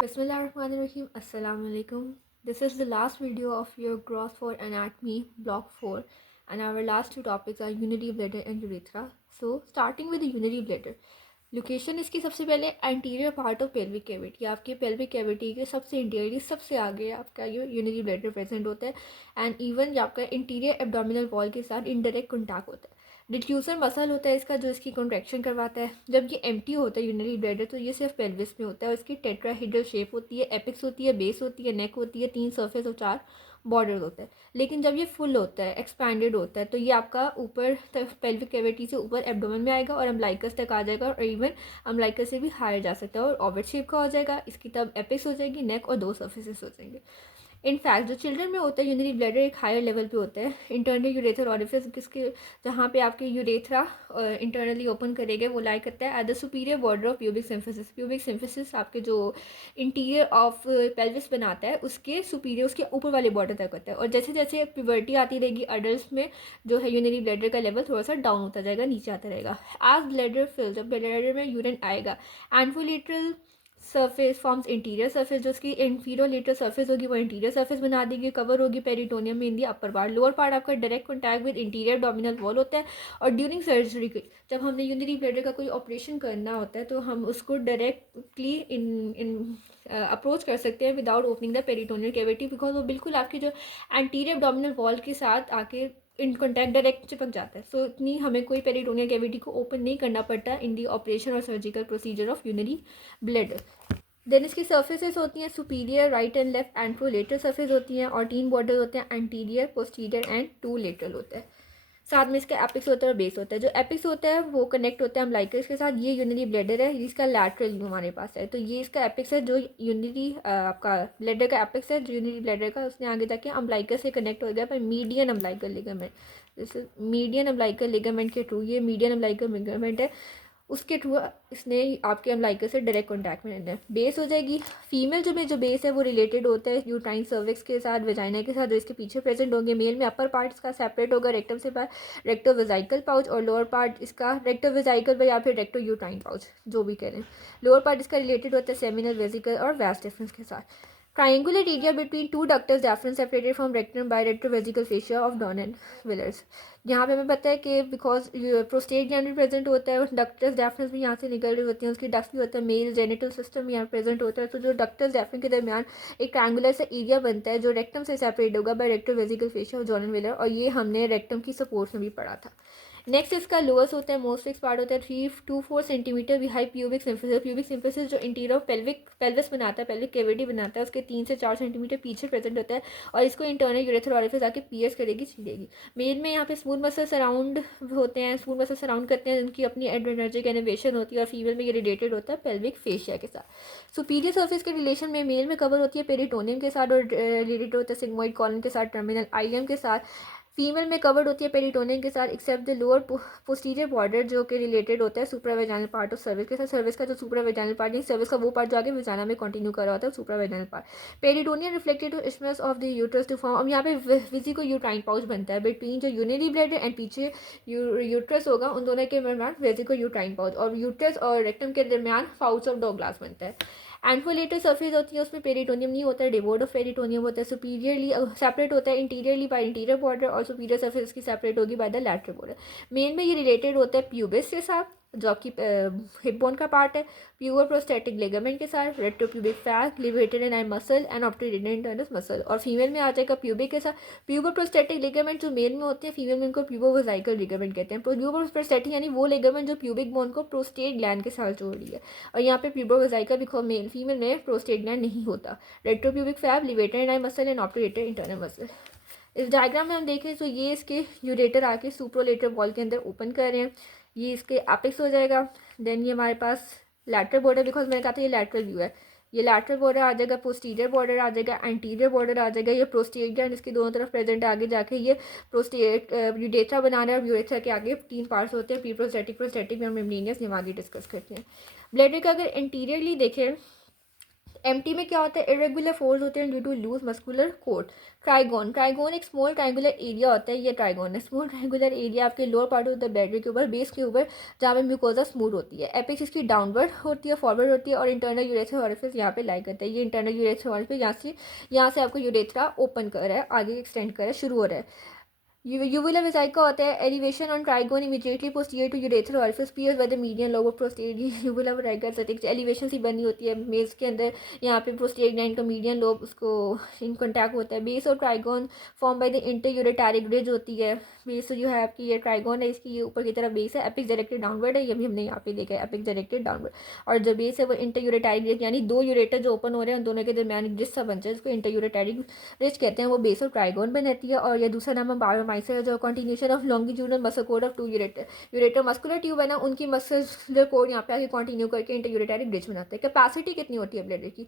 Bismillahirrahmanirrahim. Assalamu alaikum. This is the last video of your Gross for Anatomy Block 4, and our last two topics are unity bladder and urethra. So starting with the unity bladder. Location इसकी सबसे पहले anterior part of pelvic cavity, आपके pelvic cavity के सबसे interiorly सबसे आगे आपका ये यूनिटी ब्लैडर प्रेजेंट होता है एंड इवन आपका इंटीरियर एब्डोमिनल वॉल के साथ इनडायरेक्ट कॉन्टैक्ट होता है। डिफ्यूजर मसल होता है इसका जो इसकी कॉन्ट्रैक्शन करवाता है। जब ये एम्प्टी होता है यूनिटी ब्लैडर तो ये सिर्फ पेल्विस में होता है और इसकी टेट्राहेड्रल शेप होती है, एपिक्स होती है, बेस होती है, नेक होती है, 3 सर्फेस और 4 बॉर्डर होता है। लेकिन जब ये फुल होता है, एक्सपैंडेड होता है, तो ये आपका ऊपर पेल्विक कैविटी से ऊपर एब्डोमेन में आएगा और अम्बलाइकस तक आ जाएगा और इवन अम्बलाइकस से भी हायर जा सकता है और ओवल शेप का हो जाएगा। इसकी तब एपिक्स हो जाएगी, नेक और 2 सर्फेसेस हो जाएंगे। इनफैक्ट जो चिल्ड्रन में होता है यूनिटी ब्लैडर एक हायर लेवल पे होता है। इंटरनल यूरेथर ऑरिफिस किसके जहाँ पे आपके यूरेथ्रा इंटरनली ओपन करेंगे वो लाई करता है at the superior border of pubic symphysis. Pubic symphysis आपके जो इंटीरियर ऑफ पेल्विस बनाता है उसके सुपीरियर उसके ऊपर वाले बॉर्डर तक होता है। और जैसे जैसे प्यूबर्टी आती रहेगी अडल्ट में जो है यूनिटी ब्लैडर का लेवल थोड़ा सा डाउन होता जाएगा, नीचे आता रहेगा। एज ब्लैडर फिल, जब ब्लैडर में यूरिन आएगा, एंफोलेटरल सरफेस फॉर्म्स इंटीरियर सरफेस, जो उसकी इंफीरियर लेटरल सरफेस होगी वो इंटीरियर सरफेस बना देगी, कवर होगी पेरिटोनियम में in the upper part. Lower part आपका direct contact with anterior abdominal wall होता है। और ड्यूरिंग सर्जरी जब हमने यूनिटी ब्लैडर का कोई ऑपरेशन करना होता है तो हम उसको डायरेक्टली इन अप्रोच कर सकते हैं without opening the peritoneal cavity, because वो बिल्कुल आपकी जो एंटीरियर डोमिनल वॉल के साथ आके इन कॉन्टैक्ट डायरेक्ट चिपक जाता है। सो इतनी हमें कोई पेरिटोनियल कैविटी को ओपन नहीं करना पड़ता इन दी ऑपरेशन और सर्जिकल प्रोसीजर ऑफ यूनिटी ब्लैडर। देन इसकी सर्फेसेस होती हैं superior, right and left anterolateral surface होती हैं और 3 बॉर्डर होते हैं, एंटीरियर, पोस्टीरियर एंड 2 लेटरल होता है। साथ में इसका एपिक्स होता है और बेस होता है। जो एपिक्स होता है वो कनेक्ट होता है अम्बलाइकस के साथ। ये यूनिटी ब्लैडर है जिसका लैटरल व्यू हमारे पास है, तो ये इसका एपिक्स है जो यूनिटी आपका ब्लैडर का एपिक्स है जो यूनिटी ब्लैडर का, उसने आगे जाके अम्बलाइकस से कनेक्ट हो गया बाय मीडियन अम्बलाइकल लिगामेंट। जैसे मीडियन अम्बलाइकल लिगामेंट के थ्रू, ये मीडियन अम्बलाइकल लिगामेंट है, उसके थ्रू इसने आपके अम्बलाइकस से डायरेक्ट कॉन्टैक्ट में रहना है। बेस हो जाएगी फीमेल जो में जो बेस है वो रिलेटेड होता है यूट्राइन सर्विक्स के साथ, वेजाइना के साथ, जो इसके पीछे प्रेजेंट होंगे। मेल में अपर पार्ट इसका सेपरेट होगा रेक्टम से बाहर, रेक्टो वेजाइकल पाउच, और लोअर पार्ट इसका रेक्टो वेजाइकल या फिर रेक्टो यूट्राइन पाउच जो भी करें। लोअर पार्ट इसका रिलेटेड होता है सेमिनल वेजिकल और वैस डिफरेंस के साथ। Triangular area between two ductus deferens separated from rectum by retrovesical fascia of Donen Willers। यहाँ पे हमें पता है कि बिकॉज प्रोस्टेट ग्लैंड भी प्रेजेंट होता है और डक्टस डेफरेंस भी यहाँ से निकल रही होती है, उसकी डक्स भी होता है, मेल जेनिटल सिस्टम भी यहाँ प्रेजेंट होता है। तो जो डक्टस डेफरेंस के दरमियान एक ट्रायंगुलर सा एरिया बनता है जो रेक्टम से सेपरेट होगा बाय रेट्रोवेजिकल फेशिया ऑफ डोनेन विलर, और ये हमने रेक्टम की सपोर्ट में भी पढ़ा था। नेक्स्ट इसका लोअर्स होता है, मोस्ट फिक्स पार्ट होता है 3 to 4 centimetre behind pubic symphysis. Pubic symphysis जो इंटीरियर पेल्विस बनाता है, पेल्विक कैविटी बनाता है, उसके 3 से 4 सेंटीमीटर पीछे प्रेजेंट होता है और इसको इंटरनल यूरेथ्रल ऑरिफिस आके पियर्स करेगी, छीलेगी। मेल में यहाँ पे स्मूथ मसल सराउंड होते हैं, स्मूथ मसल सराउंड करते हैं, उनकी अपनी एड्रेनर्जिक एनिवेशन होती है। और फीमेल में ये रिलेटेड होता है पेल्विक फेशिया के साथ। सुपीरियर सर्फेस के रिलेशन में मेल में कवर होती है पेरिटोनियम के साथ और रिलेटेड होता है सिग्मोइड कॉलन के साथ, टर्मिनल आइलियम के साथ। फीमेल में कवर्ड होती है पेरिटोनियम के साथ except the lower posterior border जो कि रिलेटेड होता है सुप्रावेजाइनल पार्ट ऑफ सर्विस के साथ। सर्विस का जो सुप्रावेजाइनल पार्ट नहीं, सर्विस का वो पार्ट जो आगे वेजाना में कंटिन्यू कर रहा होता है supravaginal part. Peritoneum reflected to isthmus of the uterus to form. अब यहाँ पे विजिको यूट्राइन पाउच बनता है बिटवीन जो यूनिटी ब्लैडर एंड पीछे यूट्रस होगा, उन दोनों के दरमियान वेजिको यूट्राइन पाउच, और यूट्रस और रेक्टम के दरमियान पाउच ऑफ डॉगलास बनता है। एंफोलेटर सर्फेस होती है, उसमें पेरिटोनियम नहीं होता है, डिवोर्ड ऑफ पेरिटोनियम होता है। सुपीरियरली सेपरेट होता है इंटीरियरली बाय इंटीरियर बॉर्डर और सुपीरियर सर्फेस की सेपरेट होगी by the lateral border. Main में ये रिलेटेड होता है प्यूबिस के साथ जो आपकी हिप बोन का पार्ट है, प्यूबर प्रोस्टेटिक लिगामेंट के साथ, retropubic fat, levator ani muscle and obturator muscle. और फीमेल में आ जाएगा प्यूबिक के साथ प्यूबर प्रोस्टेटिक लिगामेंट जो मेल में होते हैं, फीमेल में उनको प्यूबर वेजाइकल लिगामेंट कहते हैं। प्यूबर प्रोस्टेटिक यानी वो लिगामेंट जो प्यूबिक बोन को प्रोस्टेट ग्लैंड के साथ जोड़ रही है, और यहाँ पे pubo vesical because male female में प्रोस्टेट ग्लैंड नहीं होता। Retropubic fat, levator ani muscle and obturator internal muscle. इस डायग्राम में हम देखें तो ये इसके यूरेटर आके सुप्रोलेटर वॉल के अंदर ओपन कर रहे हैं, ये इसके एपिक्स हो जाएगा। देन ये हमारे पास लैटरल बॉर्डर, बिकॉज मैंने कहा था ये लैटरल व्यू है, ये लैटरल बॉर्डर आ जाएगा, पोस्टीरियर बॉर्डर आ जाएगा, एंटीरियर बॉर्डर आ जाएगा। ये प्रोस्टेट ग्लैंड इसके दोनों तरफ प्रेजेंट है, आगे जाके ये प्रोस्टेट यूरेथ्रा बना रहा है और यूरेथ्रा के आगे 3 पार्ट्स होते हैं, प्री प्रोस्टेटिक, प्रोस्टेटिक और मेम्ब्रेनियस, ये हम आगे डिस्कस करते हैं। ब्लैडर का अगर इंटीरियरली देखें एम्प्टी में क्या होता है, इरेगुलर फोर्स होते हैं due to loose muscular coat. Trigone, trigone एक स्मॉल ट्राइंगुलर एरिया होता है, ये ट्राइगोन है। स्मॉल ट्राइंगुलर एरिया आपके lower part of the bladder के ऊपर, बेस के ऊपर, जहाँ पे म्यूकोजा स्मूथ होती है। एपेक्स इसकी डाउनवर्ड होती है, फॉरवर्ड होती है, और इंटरनल यूरेथ्रल ओरिफिस यहाँ पे लाई करता है। ये इंटरनल यूरेथ्रल ओरिफिस यहाँ से आपको यूरेथ्रा ओपन कर रहा है, आगे एक्सटेंड कर रहा है, शुरू हो रहा है। यूवुलर वेसिकल होता है, elevation on trigone immediately posterior to urethral orifice pierce by the median lobe of posterior. Uvula vesicae setting elevation सी बनी होती है मेल्स के अंदर, यहाँ पे पोस्टीरियर ग्लैंड का मीडियन लोब उसको इन कॉन्टैक्ट होता है। Base of trigone form by the interureteric ridge होती है। बेस जो है आपकी ये ट्राइगोन है, इसकी ये ऊपर की तरफ बेस है, एपिक्स डायरेक्टेड डाउनवर्ड है, ये भी हमने यहाँ पे देखा है, एपिक्स डायरेक्टेड डाउनवर्ड। और जो बेस है वो इंटरयूरेटैरिक रिज, यानी दो यूरेटर जो ओपन हो रहे हैं उन दोनों के दरमियान रिज सा बनता है, जिसको इंटरयूरेटैरिक रिज कहते हैं, वो बेस ऑफ ट्राइगोन बनाती है। और ये दूसरा नाम है बायोमाइसर है, जो continuation of longitudinal muscle coat of to ureter. Ureter muscular tube है ना, उनकी मस्कुलर कोड यहाँ पे आगे कंटिन्यू करके इंटरयूरेटैरिक ब्रिज बनाते हैं। कैपेसिटी कितनी होती है ब्लैडर की,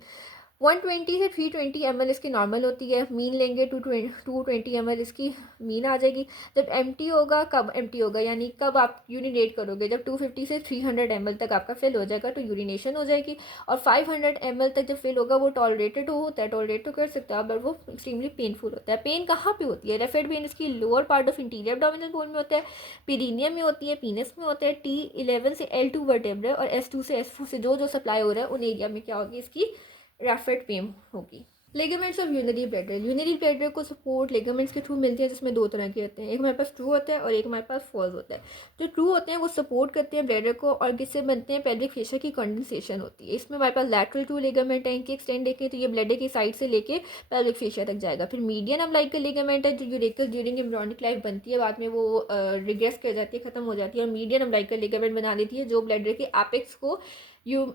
120 से 320 ml इसकी नॉर्मल होती है। मीन लेंगे 220 ml इसकी मीन आ जाएगी। जब एम्प्टी होगा, कब एम्प्टी होगा यानी कब आप यूरिनेट करोगे, जब 250 से 300 ml तक आपका फिल हो जाएगा तो यूरिनेशन हो जाएगी। और 500 ml तक जब फिल होगा वो टॉलरेटेड होता है, टॉलरेट तो कर सकता है, बट वो एक्सट्रीमली पेनफुल होता है। पेन कहाँ पे होती है, रेफेड पेन इसकी lower part of interior abdominal bone में होता है, पीरिनियम में होती है, पीनस में होता है, T11 से L2 वर्टेब्रा और S2 से S4 से जो सप्लाई हो रहा है उन एरिया में क्या होगी, इसकी रैफेड पेन होगी। Ligaments of urinary bladder, urinary bladder को सपोर्ट लिगामेंट्स के थ्रू मिलती है, जिसमें दो तरह के होते हैं, एक हमारे पास ट्रू होता है और एक हमारे पास फॉल्स होता है। जो ट्रू होते हैं वो सपोर्ट करते हैं ब्लैडर को और किससे बनते हैं, पेल्विक फेशिया की कंडेंसेशन होती है। इसमें हमारे पास लैटरल ट्रू लिगामेंट है, इनकी एक्सटेंड देखें तो ये ब्लैडर की साइड से लेके पेल्विक फेशिया तक जाएगा। फिर मीडियन अम्बिलिकल लिगामेंट है, जो यूरेकस ड्यूरिंग एम्ब्रियोनिक लाइफ बनती है, बाद में वो रिग्रेस कर जाती है, खत्म हो जाती है, और मीडियन अम्बिलिकल लिगामेंट बना देती है, जो ब्लैडर के एपेक्स को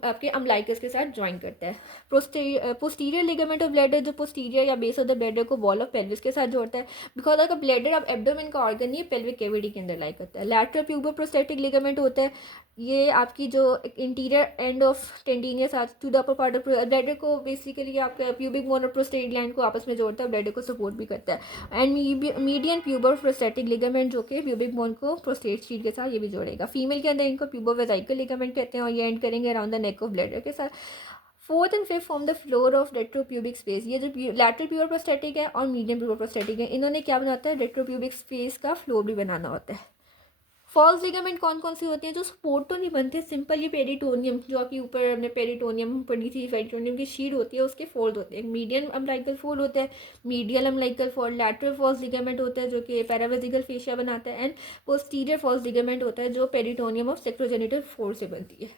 आपके अम्बिलिकस के साथ ज्वाइन करता है। पोस्टीरियर लिगामेंट ऑफ ब्लैडर, जो पोस्टीरियर या बेस ऑफ द ब्लैडर को वॉल ऑफ पेल्विस के साथ जोड़ता है। बिकॉज अगर ब्लैडर अब एब्डोमेन का ऑर्गन नहीं है, पेल्विक कैविटी के अंदर लाई करता है। लैटरल प्यूबर प्रोस्टेटिक लिगामेंट होता है, ये आपकी जो anterior end of tendinous to the upper part of bladder को बेसिकली आपके प्यूबिक बोन और प्रोस्टेट ग्लैंड को आपस में जोड़ता है, ब्लैडर को सपोर्ट भी करता है। एंड मीडियन प्यूबर प्रोस्टेटिक लिगामेंट, जो कि प्यूबिक बोन को प्रोस्टेट स्ट्रीट के साथ ये भी जोड़ेगा। फीमेल के अंदर इनको प्यूबर वेसिकल लिगामेंट कहते हैं, और ये एंड करेंगे around the neck of bladder के साथ। Fourth and fifth form the floor of retropubic space, ये जो लैटरल प्यूबर प्रोस्टेटिक है और मीडियम प्यूबर प्रोस्टेटिक है, इन्होंने क्या बनाता है, रेट्रोप्यूबिक स्पेस का फ्लोर भी बनाना होता है। फॉल्स लिगामेंट कौन कौन सी होती हैं, जो सपोर्ट तो नहीं बनते, सिंपल ये पेरिटोनियम, जो आपकी ऊपर हमने पेरिटोनियम पढ़ी थी, पेरिटोनियम की शीट होती है, उसके फोल्ड होते हैं। मीडियम अम्बिलिकल फोल्ड होता है, medial umbilical fold, lateral false ligament होता है जो कि पैरावेजिकल फेशिया बनाता है, एंड पोस्टीरियर फॉल्स लिगामेंट होता है जो पेरिटोनियम ऑफ सेक्रोजेनिटल फोल्ड से बनती है।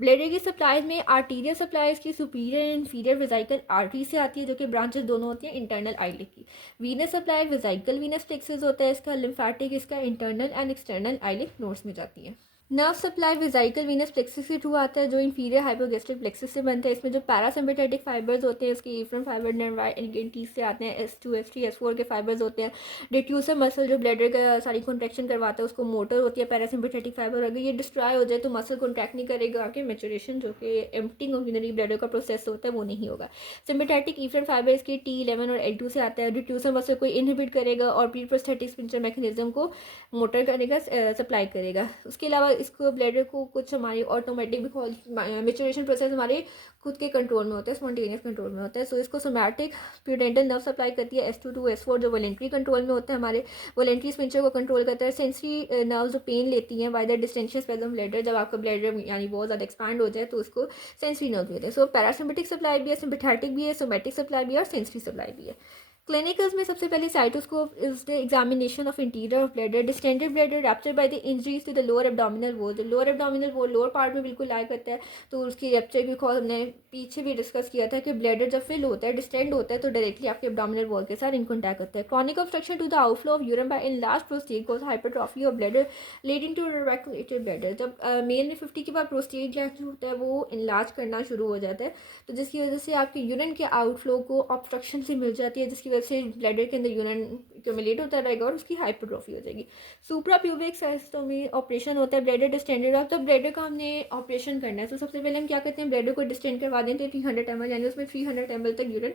ब्लैडर की सप्लाईज में आर्टीरियल सप्लाईज की superior and inferior vesicle artery से आती है, जो कि ब्रांचेस दोनों होती हैं इंटरनल आइलिक की। Venus supply vesicle Venus plexus होता है इसका, लिम्फेटिक इसका internal and external iliac nodes में जाती है। Nerve supply vesicle Venus plexus के थ्रू आता है, जो इंफीरियर हाइपोगैस्ट्रिक प्लेक्सस से बनता है। इसमें जो पैरासिम्पेथेटिक फाइबर्स होते हैं, इसके इफ्रन फाइबर नर्व एंटीज से आते हैं, S2 S3 S4 के फाइबर्स होते हैं। डिट्यूसर मसल जो ब्लैडर का सारी कॉन्ट्रैक्शन करवाता है, उसको मोटर होती है पैरासिम्पेथेटिक फाइबर। अगर ये डिस्ट्रॉय हो जाए तो मसल कॉन्ट्रैक्ट नहीं करेगा, आके मैचुरेशन जो कि एम्प्टिंग ऑफ यूरिनरी ब्लैडर का प्रोसेस होता है वो नहीं होगा। सिम्पेथेटिक इफ्रन फाइबर इसके T11 और L2 से आता है। डिट्यूसर मसल को इनहिबिट करेगा और प्री प्रोस्थेटिक स्पिंचर मैकेनिज्म को मोटर करेगा, सप्लाई करेगा। उसके अलावा इसको ब्लैडर को कुछ हमारी ऑटोमेटिक मैचुरेशन प्रोसेस हमारे खुद के कंट्रोल में होता है, स्पॉन्टेनियस कंट्रोल में होता है। सो इसको सोमैटिक प्यूडेंटल नर्व सप्लाई करती है, S2 to S4 जो वॉलेंट्री कंट्रोल में होता है, हमारे वॉलेंट्री स्पिंचर को कंट्रोल करता है। सेंसरी नर्व जो पेन लेती हैं by the distension spasm bladder, जब आपका ब्लैडर यानी बहुत ज़्यादा एक्सपैंड हो जाए तो उसको सेंसरी नर्व देते हैं। सो पैरासिम्पेटिक सप्लाई भी है, सिम्पैथेटिक भी है, सोमैटिक सप्लाई भी है और सेंसरी सप्लाई भी है। क्लिनिकल्स में सबसे पहले cystoscope is the examination of interior of bladder, distended bladder rupture by the injuries to the lower abdominal wall. जो lower abdominal wall lower part में बिल्कुल लाई करता है, तो उसकी रैप्चर की कॉज हमने पीछे भी डिस्कस किया था कि ब्लैडर जब फिल होता है, डिस्टेंड होता है, तो डायरेक्टली आपके एब्डोमिनल वॉल के साथ इन कॉन्टैक्ट करता है। Chronic obstruction to the outflow of urine by enlarged prostate cause hypertrophy of bladder leading to evacuated bladder. जब मेल में 50 के बाद प्रोस्टेट ग्लैंड जो होता है वो इनलार्ज करना शुरू हो जाता है, तो जिसकी वजह से आपके यूरिन के आउटफ्लो को ऑब्स्ट्रक्शन से मिल जाती है, जिसकी वजह से ब्लैडर के अंदर यूरिन एक्यूमुलेट होता रहेगा और उसकी हाइपरट्रॉफी हो जाएगी। सुप्रा प्यूबिक सिस्टमी ऑपरेशन होता है ब्लैडर डिस्टेंडेड ऑफ, जब ब्लैडर का हमने ऑपरेशन करना है तो सबसे पहले हम क्या करते हैं, ब्लैडर को डिस्टेंड करवा देते हैं 300 ml, यानी उसमें 300 ml तक यूरिन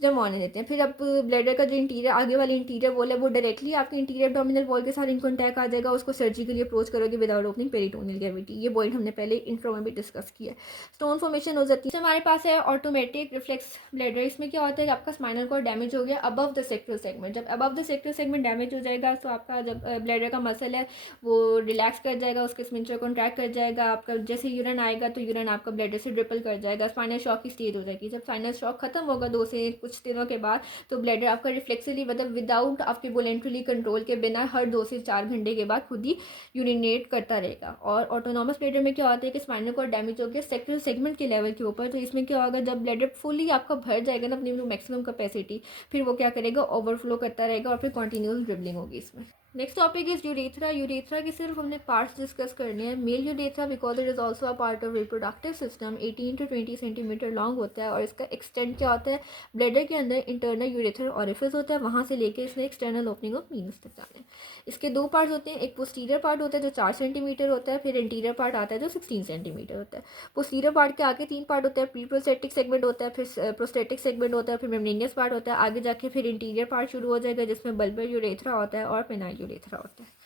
जमा होने देते हैं। फिर अब ब्लैडर का जो इंटीरियर आगे वाली इंटीरियर वॉल है वो डायरेक्टली आपके इंटीरियर एब्डोमिनल वॉल के साथ इन कॉन्टैक्ट आ जाएगा, उसको सर्जिकली अप्रोच करोगे विदाउट ओपनिंग पेरिटोनियल कैविटी। ये पॉइंट हमने पहले इंट्रो में भी डिस्कस किया है। स्टोन फॉर्मेशन हो जाती है। हमारे पास है ऑटोमेटिक रिफ्लेक्स ब्लैडर। इसमें क्या होता है कि आपका स्पाइनल कॉर्ड डैमेज हो गया अबव द सेक्टरल सेगमेंट। जब above the sectoral segment damage हो जाएगा तो आपका जब ब्लैडर का मसल है वो रिलैक्स कर जाएगा, उसके स्पिंचर कॉन्ट्रैक्ट कर जाएगा, आपका जैसे यूरिन आएगा तो यूरिन आपका ब्लैडर से ड्रिपल कर जाएगा, स्पाइनल शॉक की स्टेज हो जाएगी। जब स्पाइनल शॉक खत्म होगा 2 से कुछ दिनों के बाद तो ब्लैडर आपका रिफ्लेक्सिवली मतलब विदाउट आपके वॉलेंट्रली कंट्रोल के बिना हर 2 से 4 घंटे के बाद खुद ही यूरिनेट करता रहेगा। और ऑटोनॉमस ब्लैडर में क्या होता है कि स्पाइनल कॉर्ड डैमेज हो गया सेक्टरल सेगमेंट के लेवल के ऊपर, तो इसमें क्या होगा जब ब्लैडर फुली आपका भर जाएगा ना अपनी मैक्सिमम कैपेसिटी, फिर वो क्या करेगा ओवरफ्लो करता रहेगा और फिर कंटिन्यूअस ड्रिबलिंग होगी इसमें। Next topic is urethra. Urethra के सिर्फ हमने पार्ट्स डिस्कस करने हैं। Male urethra because it is also a part of reproductive system 18 to 20 centimetre long होता है और इसका एक्सटेंड क्या होता है ब्लैडर के अंदर इंटरनल यूरेथ्रल ऑरिफिस होता है, वहाँ से लेके इसने एक्सटर्नल ओपनिंग ऑफ मीनस तक जाना है। इसके 2 पार्ट्स होते हैं, एक पोस्टीरियर पार्ट होता है जो 4 सेंटीमीटर होता है, फिर इंटीरियर पार्ट आता है जो 16 सेंटीमीटर होता है। पोस्टीरियर पार्ट के आगे 3 पार्ट होता है, प्री प्रोस्टेटिक सेगमेंट होता है, फिर प्रोस्टेटिक सेगमेंट होता है, फिर मेम्ब्रेनियस पार्ट होता है, आगे जाके फिर इंटीरियर पार्ट शुरू हो जाएगा जिसमें बल्बर यूरेथ्रा होता है और पेनाइल यूरेथ्रा होता है।